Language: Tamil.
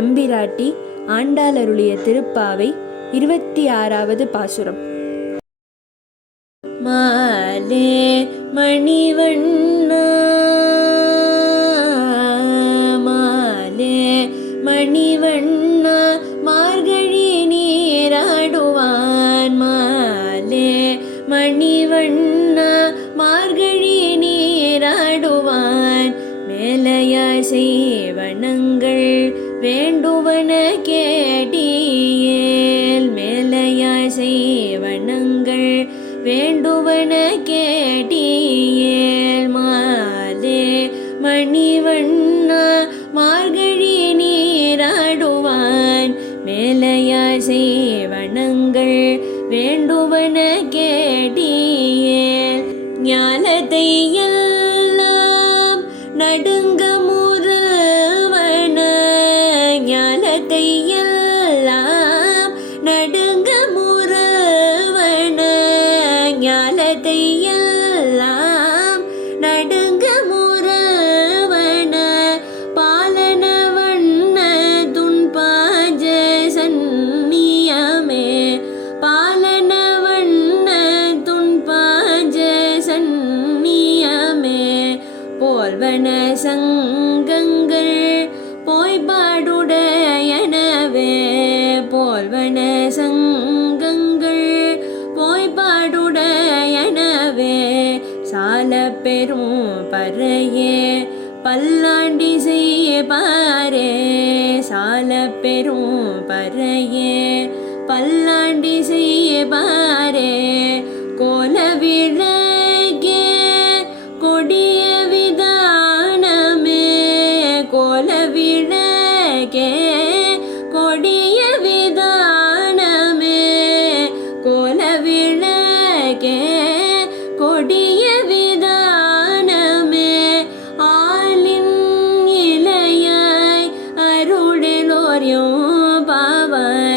எம்பிராட்டி ஆண்டாளருளிய திருப்பாவை இருபத்தி ஆறாவது பாசுரம். மாலே மணிவண்ணா மாலே மணிவண்ணா மார்கழி நீராடுவான். மாலே மணிவண்ணா மார்கழி நீராடுவான். மேலையாய் செய்வனங்கள் வேண்டுவன கேட்டியேல் மேலையாய் செய்வனங்கள் வேண்டுவன கேட்டியேல் மாலே மணிவண்ணா மார்கழி நீராடுவான். மேலையாய் செய்வனங்கள் வேண்டுவன கேட்டியேல். ஞாலத்தை எல்லாம் நடுங்க ஞாலத்தை எல்லாம் நடுங்க முறவன ஞாலத்தை எல்லாம் நடுங்க முறவன பாலன வண்ண துன்பாஜ சன்னியமே. பாலன வண்ண துன்பாஜ சன்னியமே. போல்வன சங்க சால பெரும் பறையே பல்லாண்டி செய்ய பாரே. சால பெரும் பறையே பல்லாண்டி செய்ய பாரே. கோல விழகே கொடிய விதானமே. கோல விழ கொடிய விதானமே ஆலின் இலையாய் அருளினோர் யோபாவாய்.